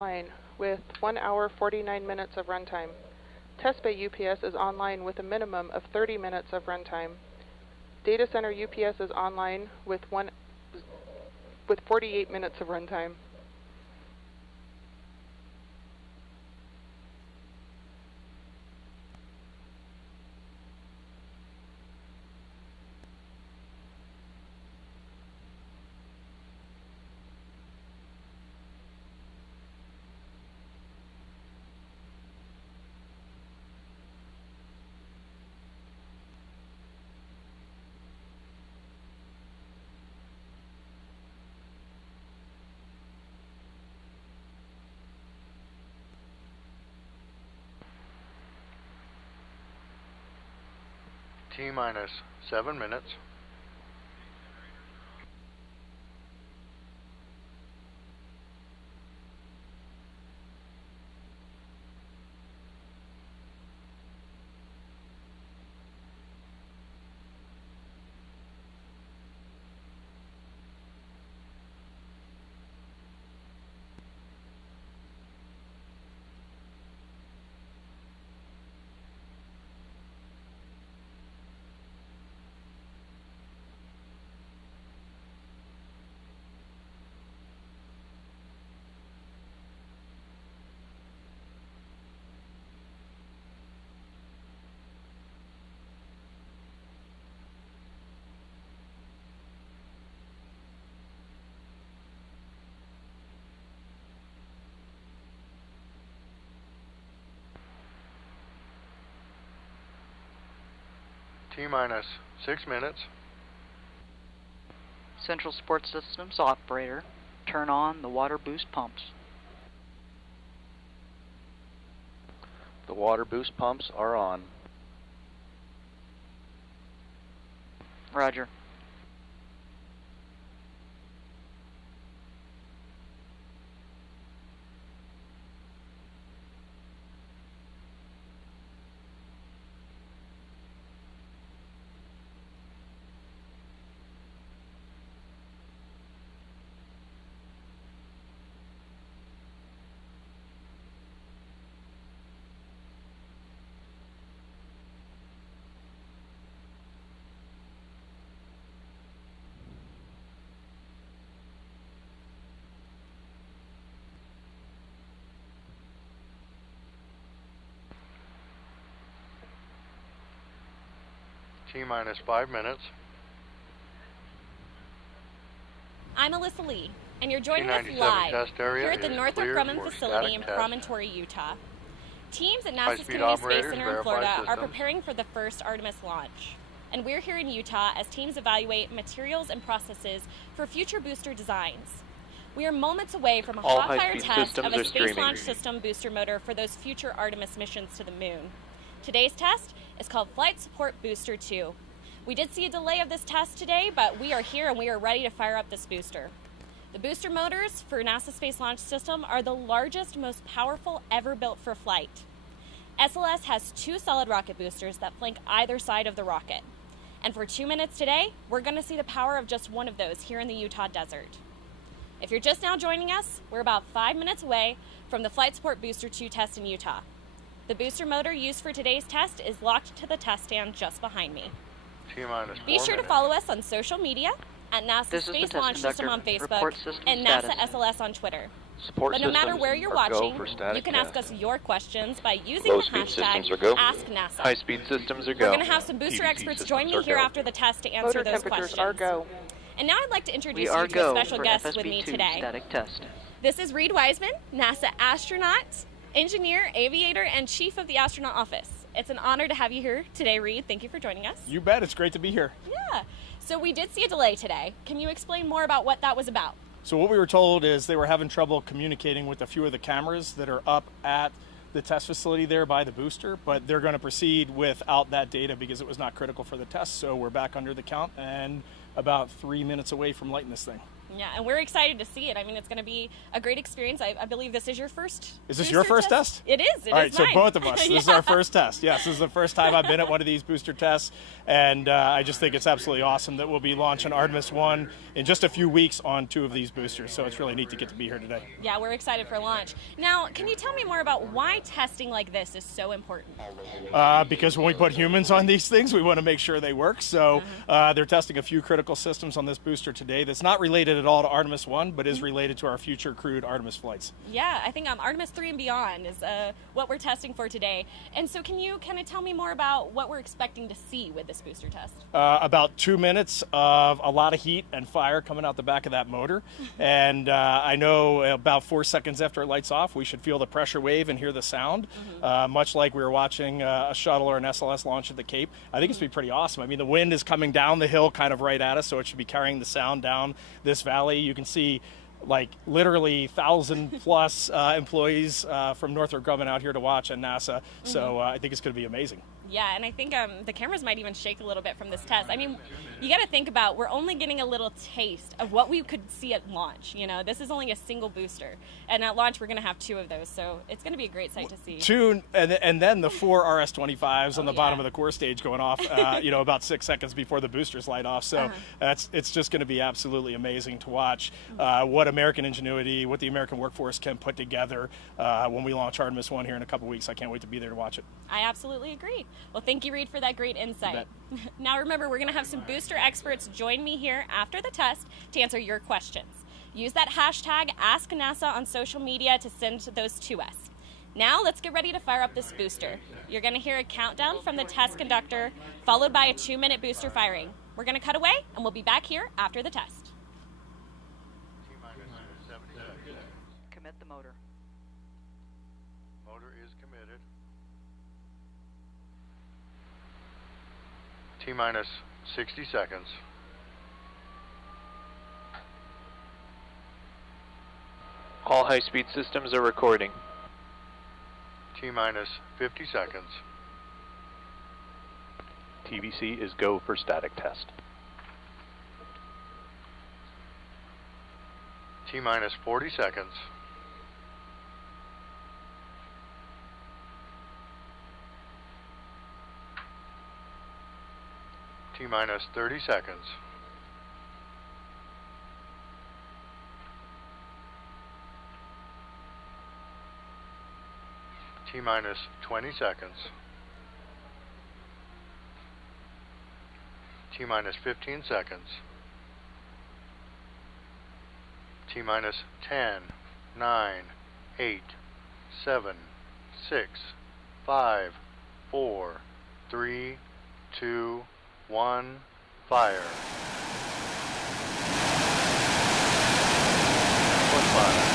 Online with 1 hour 49 minutes of runtime. Test bay UPS is online with a minimum of 30 minutes of runtime. Data center UPS is online with 48 minutes of runtime. T-minus 7 minutes. T-minus 6 minutes. Central Support Systems operator, turn on the water boost pumps. The water boost pumps are on. Roger. T-minus 5 minutes. I'm Alyssa Lee, and you're joining us live here at the Northrop Grumman facility in Promontory, Utah. Teams at NASA's Kennedy Space Center in Florida are preparing for the first Artemis launch. And we're here in Utah as teams evaluate materials and processes for future booster designs. We are moments away from a hot-fire test of a Space Launch System booster motor for those future Artemis missions to the moon. Today's test is called Flight Support Booster 2. We did see a delay of this test today, but we are here and we are ready to fire up this booster. The booster motors for NASA's Space Launch System are the largest, most powerful ever built for flight. SLS has 2 solid rocket boosters that flank either side of the rocket. And for 2 minutes today, we're going to see the power of just one of those here in the Utah desert. If you're just now joining us, we're about 5 minutes away from the Flight Support Booster 2 test in Utah. The booster motor used for today's test is locked to the test stand just behind me. Be sure to follow us on social media at NASA Space Launch System on Facebook and NASA SLS on Twitter. But no matter where you're watching, you can ask us your questions by using the hashtag AskNASA. High-speed systems are go. We're going to have some booster experts join me here after the test to answer those questions. Are go. And now I'd like to introduce you to a special guest with me today. This is Reed Wiseman, NASA astronaut, engineer, aviator, and chief of the astronaut office. It's an honor to have you here today, Reed. Thank you for joining us. You bet. It's great to be here. Yeah. So we did see a delay today. Can you explain more about what that was about? So what we were told is they were having trouble communicating with a few of the cameras that are up at the test facility there by the booster, but they're going to proceed without that data because it was not critical for the test. So we're back under the count and about 3 minutes away from lighting this thing. Yeah, and we're excited to see it. I mean, it's going to be a great experience. I believe this is your first. Is this your first test? It is. All right, so mine. both of us. This is our first test. Yes, this is the first time I've been at one of these booster tests, and I just think it's absolutely awesome that we'll be launching Artemis 1 in just a few weeks on 2 of these boosters. So it's really neat to get to be here today. Yeah, we're excited for launch. Now, can you tell me more about why testing like this is so important? Because when we put humans on these things, we want to make sure they work. So they're testing a few critical systems on this booster today that's not related at all to Artemis 1, but is related to our future crewed Artemis flights. Yeah, I think Artemis 3 and beyond is what we're testing for today. And so can you kind of tell me more about what we're expecting to see with this booster test? About 2 minutes of a lot of heat and fire coming out the back of that motor. And I know about 4 seconds after it lights off, we should feel the pressure wave and hear the sound, much like we were watching a shuttle or an SLS launch at the Cape. I think it's going to be pretty awesome. I mean, the wind is coming down the hill kind of right at us, so it should be carrying the sound down this valley. You can see like literally 1,000+ employees from Northrop Grumman out here to watch and NASA. So I think it's going to be amazing. Yeah, and I think the cameras might even shake a little bit from this test. I mean, you got to think about, we're only getting a little taste of what we could see at launch. You know, this is only a single booster, and at launch we're going to have 2 of those, so it's going to be a great sight to see. 2, and then the 4 RS-25s on the bottom of the core stage going off, you know, about 6 seconds before the boosters light off. So it's just going to be absolutely amazing to watch what American ingenuity, what the American workforce can put together when we launch Artemis 1 here in a couple weeks. I can't wait to be there to watch it. I absolutely agree. Well, thank you, Reed, for that great insight. Now remember, we're going to have some booster experts join me here after the test to answer your questions. Use that hashtag AskNASA on social media to send those to us. Now let's get ready to fire up this booster. You're going to hear a countdown from the test conductor, followed by a 2-minute booster firing. We're going to cut away, and we'll be back here after the test. Commit the motor. Motor is committed. T-minus 60 seconds. All high-speed systems are recording. T-minus 50 seconds. TVC is go for static test. T-minus 40 seconds. T-minus 30 seconds. T-minus 20 seconds. T-minus 15 seconds. T-minus 10, 9, 8, 7, 6, 5, 4, 3, 2, 1, fire. +5.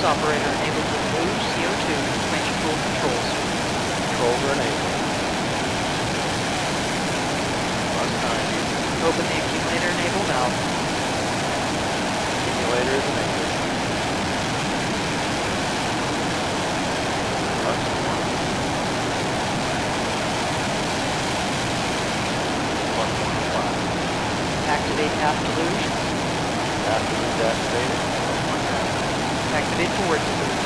Operator enabled to remove CO2 making full controls. Controls are enabled. +90. Open the accumulator enable valve. Accumulator is enabled. Activate aft deluge. Aft deluge activated. Activate forward deluge.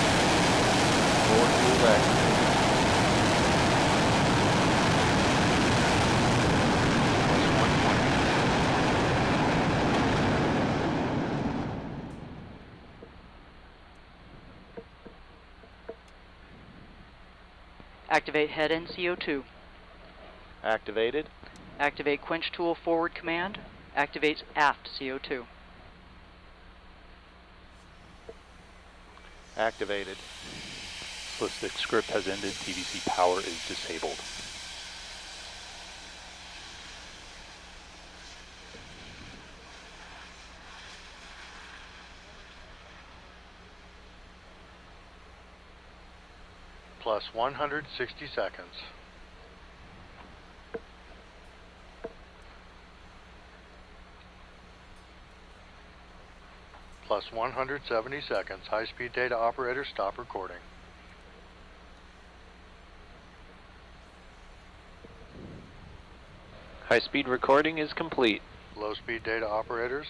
Forward fuel activated. Activate head end CO2. Activated. Activate quench tool forward command. Activates aft CO2. Activated. Ballistic script has ended. PVC power is disabled. Plus 160 seconds. Plus 170 seconds. High-speed data operator, stop recording. High-speed recording is complete. Low-speed data operators,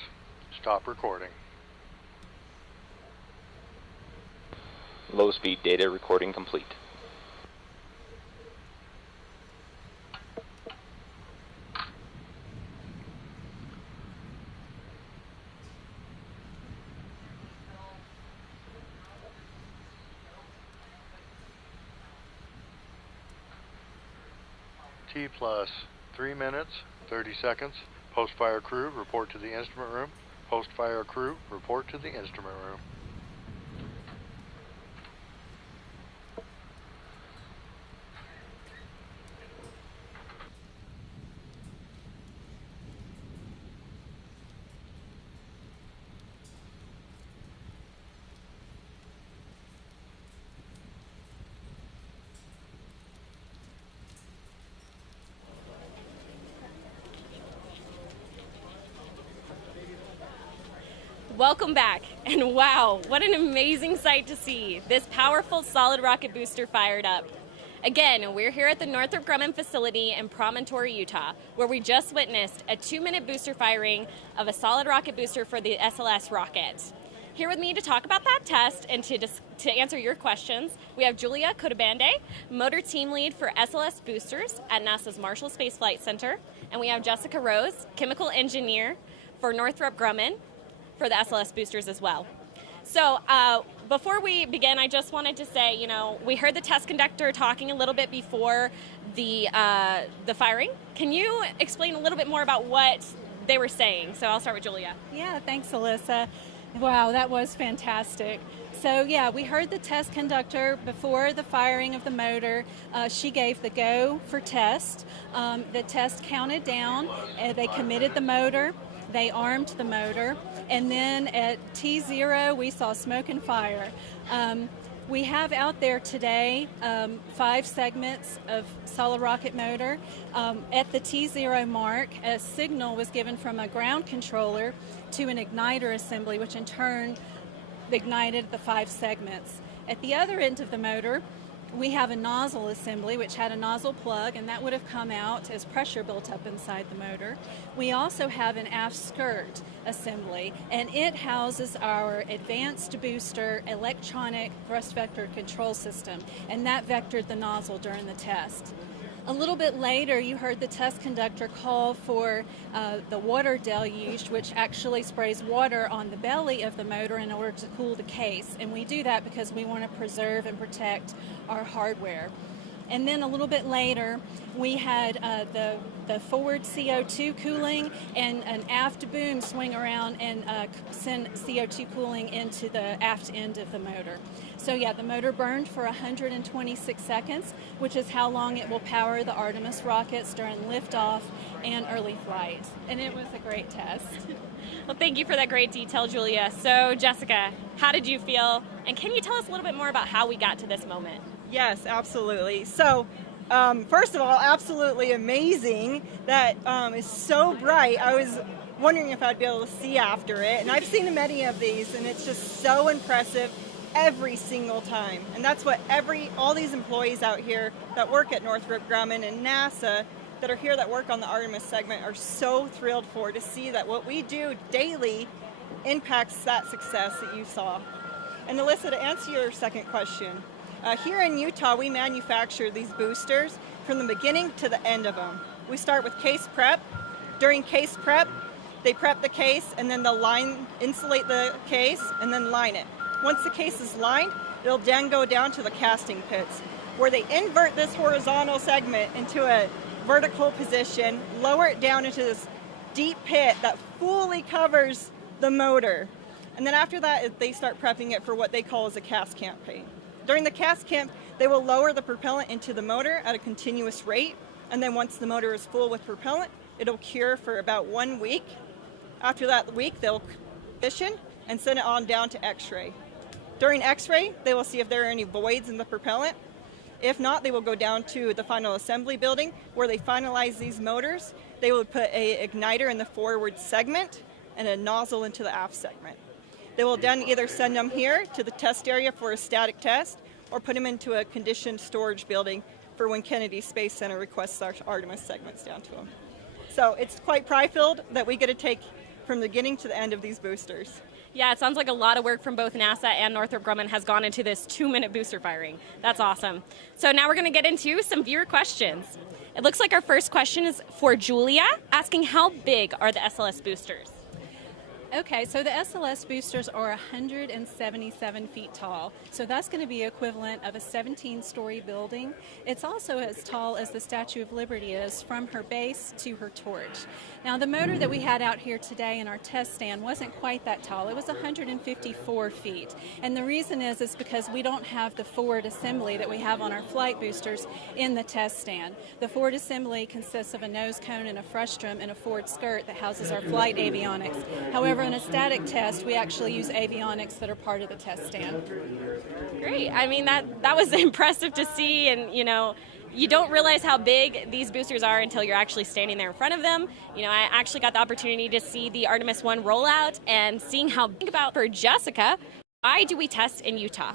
stop recording. Low-speed data recording complete. T plus 3 minutes, 30 seconds. Post-fire crew, report to the instrument room. Post-fire crew, report to the instrument room. Welcome back, and wow, what an amazing sight to see. This powerful solid rocket booster fired up. Again, we're here at the Northrop Grumman facility in Promontory, Utah, where we just witnessed a 2-minute booster firing of a solid rocket booster for the SLS rocket. Here with me to talk about that test and to answer your questions, we have Julia Codabande, motor team lead for SLS boosters at NASA's Marshall Space Flight Center, and we have Jessica Rose, chemical engineer for Northrop Grumman, for the SLS boosters as well. So before we begin, I just wanted to say, we heard the test conductor talking a little bit before the firing. Can you explain a little bit more about what they were saying? So I'll start with Julia. Yeah, thanks, Alyssa. Wow, that was fantastic. So yeah, we heard the test conductor before the firing of the motor. She gave the go for test. The test counted down. They committed the motor. They armed the motor, and then at T0 we saw smoke and fire. We have out there today 5 segments of solid rocket motor. At the T0 mark, a signal was given from a ground controller to an igniter assembly, which in turn ignited the 5 segments. At the other end of the motor, we have a nozzle assembly which had a nozzle plug, and that would have come out as pressure built up inside the motor. We also have an aft skirt assembly, and it houses our advanced booster electronic thrust vector control system, and that vectored the nozzle during the test. A little bit later, you heard the test conductor call for the water deluge, which actually sprays water on the belly of the motor in order to cool the case. And we do that because we want to preserve and protect our hardware. And then a little bit later, we had the forward CO2 cooling and an aft boom swing around and send CO2 cooling into the aft end of the motor. So yeah, the motor burned for 126 seconds, which is how long it will power the Artemis rockets during liftoff and early flight. And it was a great test. Well, thank you for that great detail, Julia. So Jessica, how did you feel? And can you tell us a little bit more about how we got to this moment? Yes, absolutely. So, first of all, absolutely amazing. That is so bright. I was wondering if I'd be able to see after it. And I've seen many of these, and it's just so impressive every single time. And that's what all these employees out here that work at Northrop Grumman and NASA that are here that work on the Artemis segment are so thrilled for, to see that what we do daily impacts that success that you saw. And Alyssa, to answer your second question, Here in Utah, we manufacture these boosters from the beginning to the end of them. We start with case prep. During case prep, they prep the case and then they'll insulate the case and then line it. Once the case is lined, it'll then go down to the casting pits, where they invert this horizontal segment into a vertical position, lower it down into this deep pit that fully covers the motor. And then after that, they start prepping it for what they call as a cast camp paint. During the cast camp, they will lower the propellant into the motor at a continuous rate. And then once the motor is full with propellant, it'll cure for about 1 week. After that week, they'll condition and send it on down to X-ray. During X-ray, they will see if there are any voids in the propellant. If not, they will go down to the final assembly building where they finalize these motors. They will put an igniter in the forward segment and a nozzle into the aft segment. They will then either send them here to the test area for a static test or put them into a conditioned storage building for when Kennedy Space Center requests our Artemis segments down to them. So it's quite pride-filled that we get to take from the beginning to the end of these boosters. Yeah, it sounds like a lot of work from both NASA and Northrop Grumman has gone into this 2-minute booster firing. That's awesome. So now we're going to get into some viewer questions. It looks like our first question is for Julia, asking how big are the SLS boosters? Okay, so the SLS boosters are 177 feet tall, so that's going to be equivalent of a 17-story building. It's also as tall as the Statue of Liberty is from her base to her torch. Now, the motor that we had out here today in our test stand wasn't quite that tall. It was 154 feet, and the reason is because we don't have the forward assembly that we have on our flight boosters in the test stand. The forward assembly consists of a nose cone and a frustrum and a forward skirt that houses our flight avionics. However, in a static test, we actually use avionics that are part of the test stand. Great. I mean, that was impressive to see, and you don't realize how big these boosters are until you're actually standing there in front of them. I actually got the opportunity to see the Artemis 1 rollout and seeing how big. For Jessica, why do we test in Utah?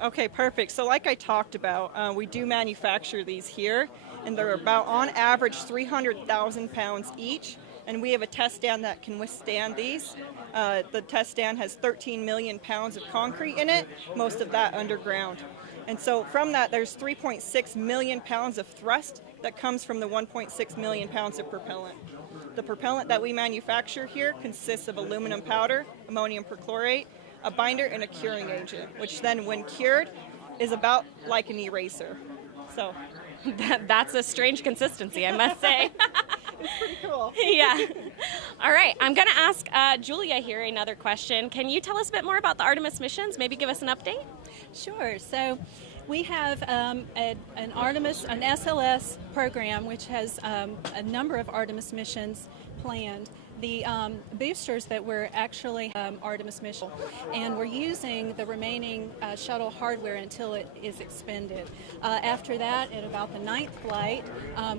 Okay, perfect. So like I talked about, we do manufacture these here, and they're about on average 300,000 pounds each. And we have a test stand that can withstand these. The test stand has 13 million pounds of concrete in it, most of that underground. And so from that, there's 3.6 million pounds of thrust that comes from the 1.6 million pounds of propellant. The propellant that we manufacture here consists of aluminum powder, ammonium perchlorate, a binder, and a curing agent, which then, when cured, is about like an eraser. So that's a strange consistency, I must say. It's pretty cool. Yeah. All right, I'm going to ask Julia here another question. Can you tell us a bit more about the Artemis missions? Maybe give us an update? Sure. So we have an SLS program which has a number of Artemis missions planned. The boosters that were actually Artemis mission, and we're using the remaining shuttle hardware until it is expended. After that, at about the 9th flight,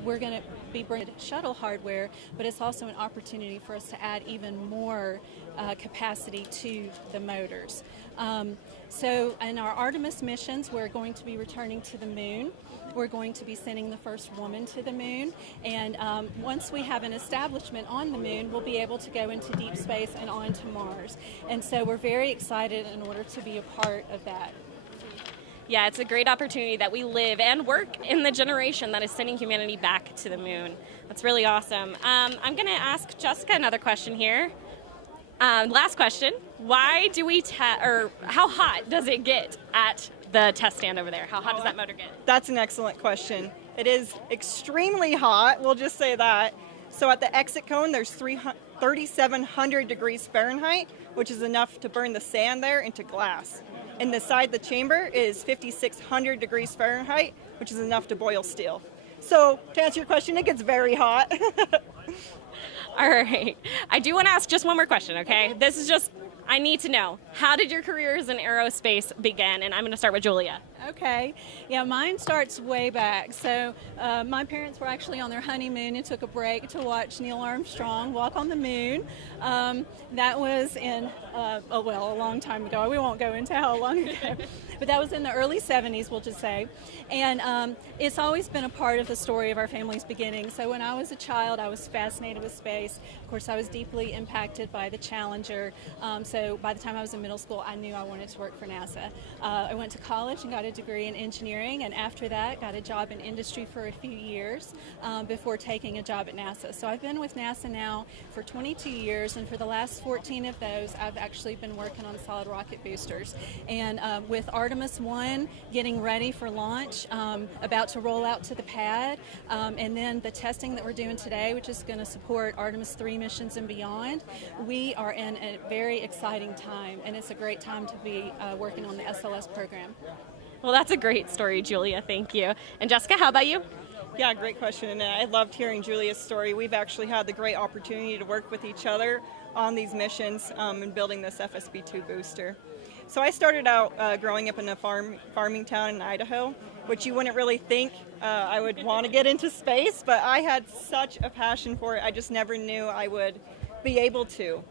we're going to be bringing shuttle hardware, but it's also an opportunity for us to add even more capacity to the motors. So in our Artemis missions, we're going to be returning to the moon. We're going to be sending the first woman to the moon, and once we have an establishment on the moon, we'll be able to go into deep space and on to Mars. And so we're very excited in order to be a part of that. Yeah, it's a great opportunity that we live and work in the generation that is sending humanity back to the moon. That's really awesome. I'm going to ask Jessica another question here. Last question. Why do we how hot does it get at the test stand over there? How hot does that motor get? That's an excellent question. It is extremely hot, we'll just say that. So at the exit cone, there's 3,700 degrees Fahrenheit, which is enough to burn the sand there into glass. Inside the chamber is 5,600 degrees Fahrenheit, which is enough to boil steel. So to answer your question, it gets very hot. All right. I do want to ask just one more question, okay? This is just, I need to know, how did your careers in aerospace begin? And I'm going to start with Julia. Okay. Yeah, mine starts way back. So my parents were actually on their honeymoon and took a break to watch Neil Armstrong walk on the moon. That was in, a long time ago. We won't go into how long ago. But that was in the early 70s, we'll just say. And it's always been a part of the story of our family's beginning. So when I was a child, I was fascinated with space. Of course, I was deeply impacted by the Challenger. So by the time I was in middle school, I knew I wanted to work for NASA. I went to college and got a a degree in engineering, and after that got a job in industry for a few years before taking a job at NASA. So I've been with NASA now for 22 years, and for the last 14 of those I've actually been working on solid rocket boosters. And with Artemis 1 getting ready for launch, about to roll out to the pad, and then the testing that we're doing today, which is going to support Artemis 3 missions and beyond, we are in a very exciting time, and it's a great time to be working on the SLS program. Well, that's a great story, Julia. Thank you. And Jessica, how about you? Yeah, great question. And I loved hearing Julia's story. We've actually had the great opportunity to work with each other on these missions and building this FSB-2 booster. So I started out growing up in a farming town in Idaho, which you wouldn't really think I would want to get into space, but I had such a passion for it. I just never knew I would be able to.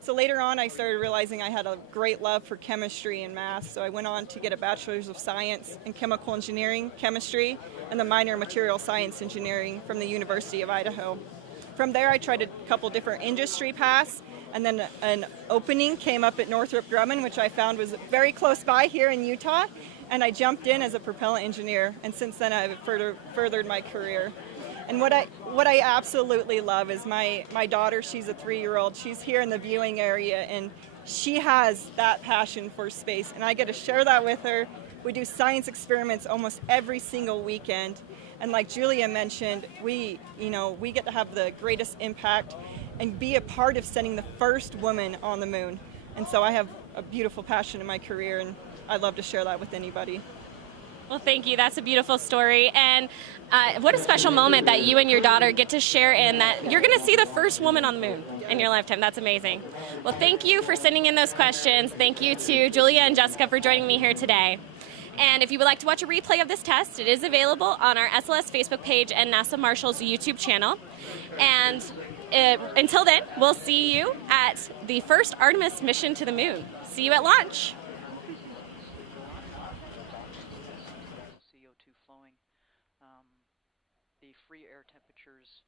So later on, I started realizing I had a great love for chemistry and math, so I went on to get a Bachelor's of Science in Chemical Engineering, Chemistry, and the minor in Material Science Engineering from the University of Idaho. From there, I tried a couple different industry paths, and then an opening came up at Northrop Grumman, which I found was very close by here in Utah, and I jumped in as a propellant engineer, and since then I've furthered my career. And what I absolutely love is my daughter, she's a 3-year-old, she's here in the viewing area, and she has that passion for space, and I get to share that with her. We do science experiments almost every single weekend, and like Julia mentioned, we get to have the greatest impact and be a part of sending the first woman on the moon. And so I have a beautiful passion in my career, and I'd love to share that with anybody. Well, thank you. That's a beautiful story. And what a special moment that you and your daughter get to share in, that you're going to see the first woman on the moon in your lifetime. That's amazing. Well, thank you for sending in those questions. Thank you to Julia and Jessica for joining me here today. And if you would like to watch a replay of this test, it is available on our SLS Facebook page and NASA Marshall's YouTube channel. And until then, we'll see you at the first Artemis mission to the moon. See you at launch. CO2 flowing. The free air temperatures,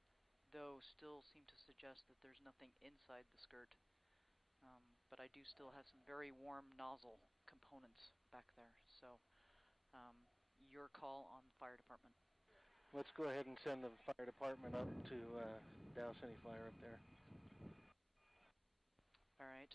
though, still seem to suggest that there's nothing inside the skirt. But I do still have some very warm nozzle components back there. So your call on the fire department. Let's go ahead and send the fire department up to douse any fire up there. All right.